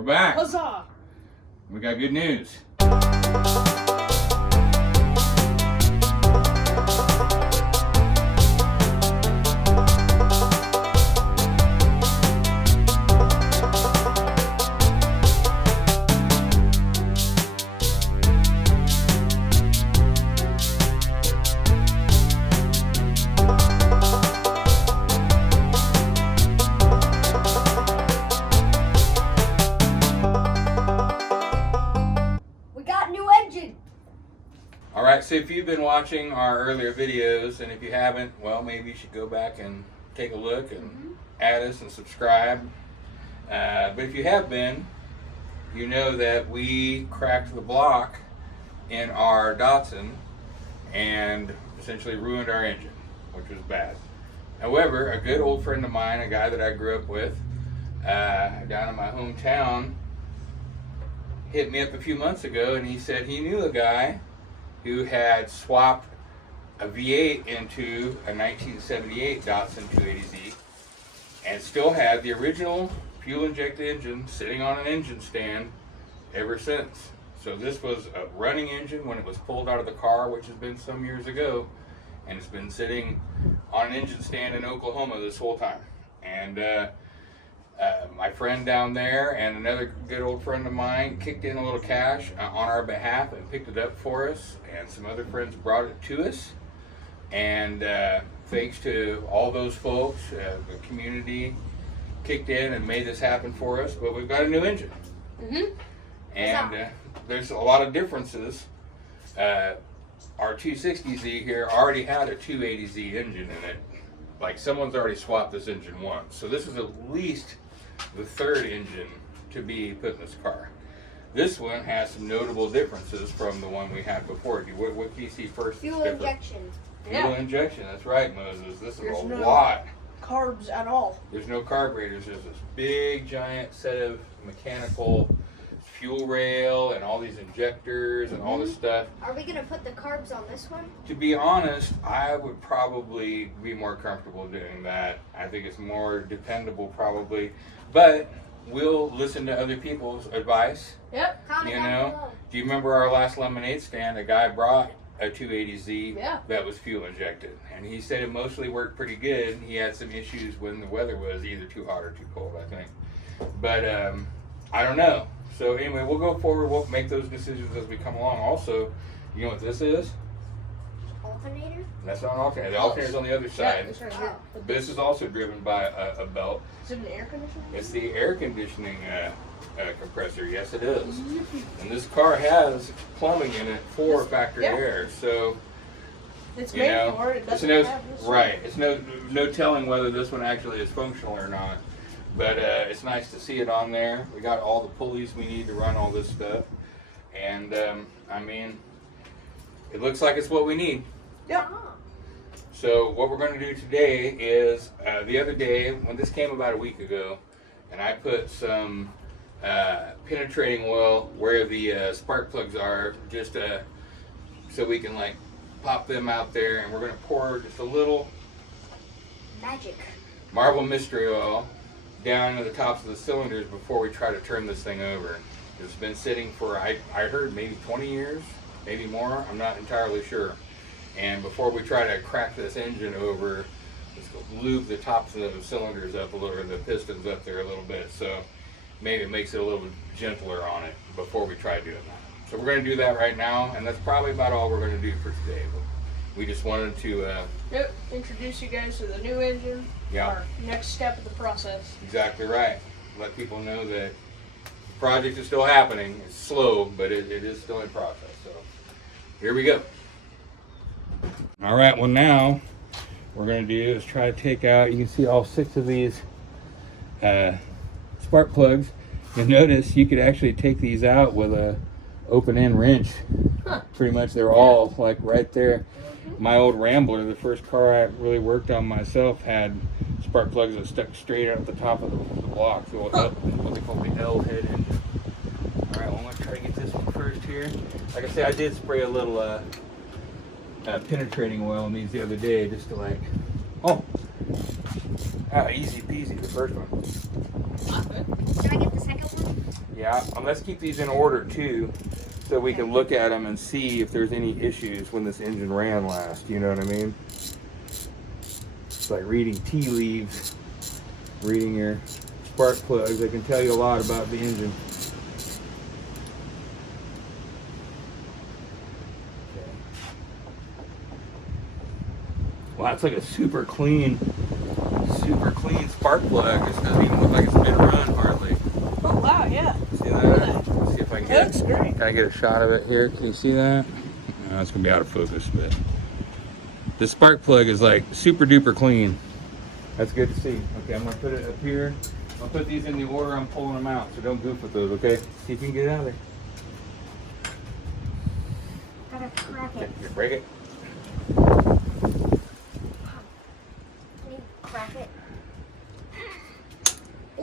We're back. Huzzah! We got good news. Alright, so if you've been watching our earlier videos, and if you haven't, well, maybe you should go back and take a look and add us and subscribe. But if you have been, you know that we cracked the block in our Datsun and essentially ruined our engine, which was bad. However, a good old friend of mine, a guy that I grew up with down in my hometown, hit me up a few months ago, and he said he knew a guy who had swapped a V8 into a 1978 Datsun 280Z and still had the original fuel-injected engine sitting on an engine stand ever since. So this was a running engine when it was pulled out of the car, which has been some years ago, and it's been sitting on an engine stand in Oklahoma this whole time. And my friend down there and another good old friend of mine kicked in a little cash on our behalf and picked it up for us, and some other friends brought it to us. And thanks to all those folks, the community kicked in and made this happen for us. But we've got a new engine. And there's a lot of differences. Our 260Z here already had a 280Z engine in it. Like, someone's already swapped this engine once. So this is at least the third engine to be put in this car. This one has some notable differences from the one we had before. What do you see first? Fuel injection. Fuel injection, that's right, Moses. This is a lot. Carbs at all. There's no carburetors. There's this big, giant set of mechanical fuel rail and all these injectors and all this stuff. Are we going to put the carbs on this one? To be honest, I would probably be more comfortable doing that. I think it's more dependable probably, but we'll listen to other people's advice. Yep. Comment You down know, below. do you remember our last lemonade stand? A guy brought a 280Z Yeah. that was fuel injected, and he said it mostly worked pretty good. He had some issues when the weather was either too hot or too cold, I think. But I don't know. So anyway, we'll go forward. We'll make those decisions as we come along. Also, you know what this is? Alternator? That's not an alternator. The alternator's on the other Yeah, side. it's right here. But this is also driven by a belt. Is it an air conditioner? It's the air conditioning compressor. Yes, it is. And this car has plumbing in it for factory air. So It's you made know, for it. It it's doesn't no have this. right. It's no telling whether this one actually is functional or not. But it's nice to see it on there. We got all the pulleys we need to run all this stuff, and I mean, it looks like it's what we need. Yep. So what we're going to do today is, the other day, when this came about a week ago, and I put some penetrating oil where the spark plugs are, just so we can like pop them out there, and we're going to pour just a little Magic. Marble Mystery Oil down into the tops of the cylinders before we try to turn this thing over. It's been sitting for, I heard, maybe 20 years, maybe more. I'm not entirely sure. And before we try to crack this engine over, let's go lube the tops of the cylinders up a little, or the pistons up there a little bit, so maybe it makes it a little bit gentler on it before we try doing that. So we're going to do that right now, and that's probably about all we're going to do for today. But we just wanted to introduce you guys to the new engine. Yeah. Our next step of the process. Exactly right. Let people know that the project is still happening. It's slow, but it is still in process. So here we go. All right, well now what we're going to do is try to take out, you can see all 6 of these spark plugs. You'll notice you could actually take these out with a open end wrench. Pretty much they're all like right there. My old Rambler, the first car I really worked on myself, had spark plugs that stuck straight out at the top of the block. So what they call the L head engine. All right, well, I'm going to try to get this one first here. Like I said, I did spray a little penetrating oil on these the other day just to like, easy peasy, the first one. Can I get the second one? Yeah, let's keep these in order too, so we can look at them and see if there's any issues when this engine ran last. You know what I mean? It's like reading tea leaves, reading your spark plugs. They can tell you a lot about the engine. Okay. Wow, it's like a super clean spark plug. This doesn't even look like it's been run hardly. Oh wow, yeah. See that? Let's see if I can get. That's great. Can I get a shot of it here? Can you see that? No, it's gonna be out of focus, but the spark plug is like super duper clean. That's good to see. Okay, I'm gonna put it up here. I'll put these in the order I'm pulling them out, so don't goof with those, okay? See if you can get it out of there. Gotta crack Okay, it. you break it. Can you crack it?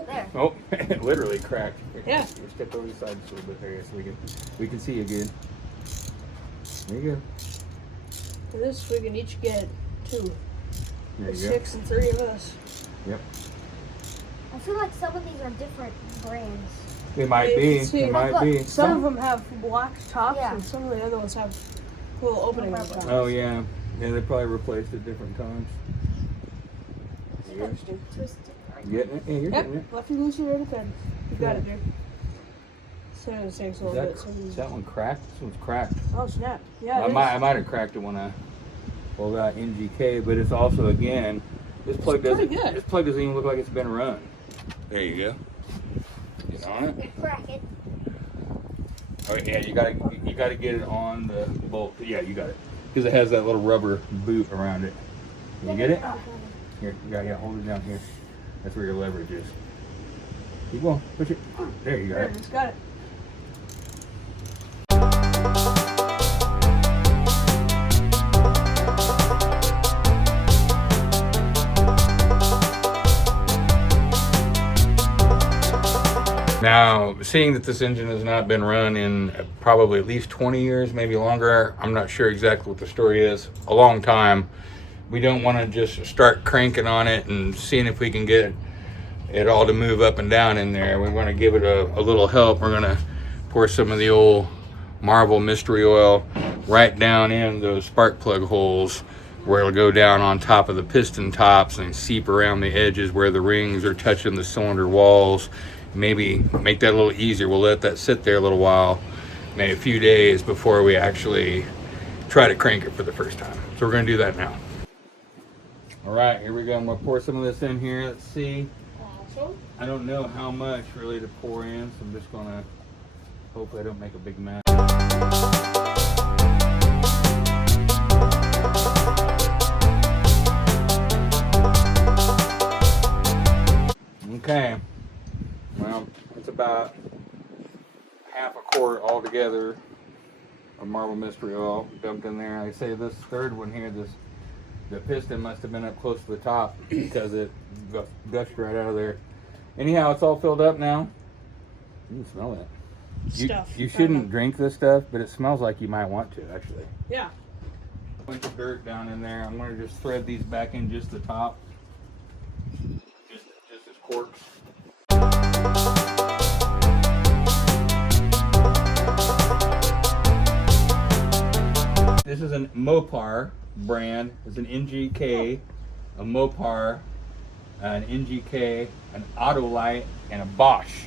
There. Oh, it literally cracked. Yeah. You step over the side just a little bit there so we can see you good. There you go. For this, we can each get 2. There you go. 6 and 3 of us. Yep. I feel like some of these are different brands. They might You be. can see- They might Look, be. Some of them have black tops, Yeah. and some of the other ones have little opening on top. Oh yeah. Yeah, they probably replaced at different times. It's interesting. Twisted. You getting it? Yeah, you're Yep, getting it. lefty loosey, right at then. You got it, dude. So it takes a Is little that, bit. So is that one cracked? This one's cracked. oh snap! Yeah, I might have cracked it when I pulled out NGK, but it's also again this plug It's pretty doesn't good. this plug doesn't even look like it's been run. There you go. Get on it. You crack it. Oh yeah, you gotta get it on the bolt. Yeah, you got it because it has that little rubber boot around it. Can you get it? Here, yeah, hold it down here. That's where your leverage is. Keep going, push it. There you There, go. it's got it. Now, seeing that this engine has not been run in probably at least 20 years, maybe longer, I'm not sure exactly what the story is, a long time, we don't want to just start cranking on it and seeing if we can get it all to move up and down in there. We want to give it a little help. We're going to pour some of the old Marvel mystery oil right down in those spark plug holes where it'll go down on top of the piston tops and seep around the edges where the rings are touching the cylinder walls. Maybe make that a little easier. We'll let that sit there a little while, maybe a few days before we actually try to crank it for the first time. So we're gonna do that now. All right, here we go. I'm gonna pour some of this in here. Let's see. Awesome. I don't know how much really to pour in, so I'm just gonna, hopefully I don't make a big mess. Okay. Well, it's about half a quart altogether of Marble Mystery Oil dumped in there. Like I say, this third one here, the piston must have been up close to the top because it gushed right out of there. Anyhow, it's all filled up now. You can smell it. Stuff. You shouldn't drink this stuff, but it smells like you might want to, actually. Yeah. A bunch of dirt down in there. I'm going to just thread these back in just the top. Just as corks. This is an Mopar brand. It's an NGK, a Mopar, an NGK, an Autolite, and a Bosch.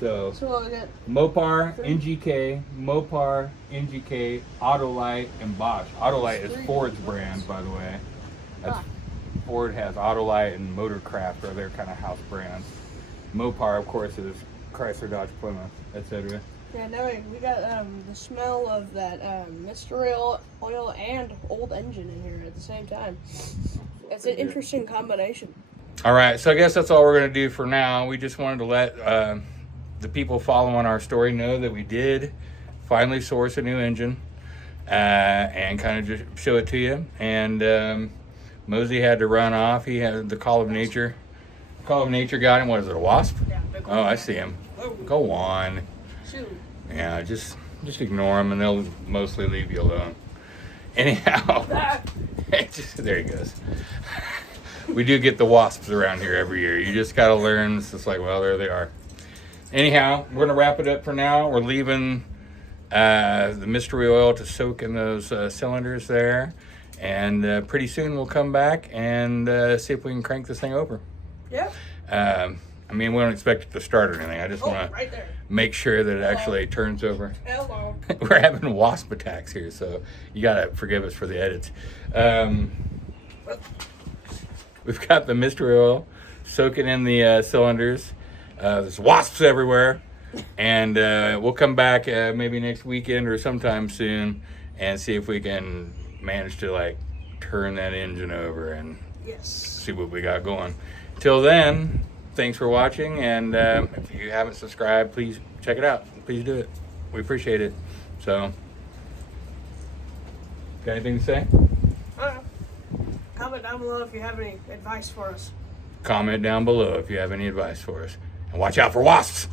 So So what we got? Mopar, NGK, Mopar, NGK, Autolite, and Bosch. Autolite is Ford's brand, by the way. That's, Ford has Autolite and Motorcraft are their kind of house brands. Mopar, of course, is Chrysler, Dodge, Plymouth, etc. Yeah, now we got the smell of that mystery oil and old engine in here at the same time. It's an interesting combination. All right, so I guess that's all we're going to do for now. We just wanted to let the people following our story know that we did finally source a new engine and kind of just show it to you. And Mosey had to run off. He had the call of nature. Call of nature got him. What is it, a wasp? Yeah, big one. Oh, I see him. Oh, Go on. shoot. Yeah, just ignore them and they'll mostly leave you alone. Anyhow, Ah. there he goes. We do get the wasps around here every year. You just got to learn. It's just like, well, there they are. anyhow, we're gonna wrap it up for now. We're leaving the mystery oil to soak in those cylinders there, and pretty soon we'll come back and see if we can crank this thing over. Yeah. I mean, we don't expect it to start or anything. I just want Right there. to make sure that it actually turns over. Hello. We're having wasp attacks here, so you gotta forgive us for the edits. We've got the mystery oil soaking in the cylinders. There's wasps everywhere, and we'll come back maybe next weekend or sometime soon and see if we can manage to like turn that engine over and Yes. see what we got going. Till then, thanks for watching, and if you haven't subscribed, please check it out. Please do it. We appreciate it. So, got anything to say? Comment down below if you have any advice for us. Comment down below if you have any advice for us. And watch out for wasps!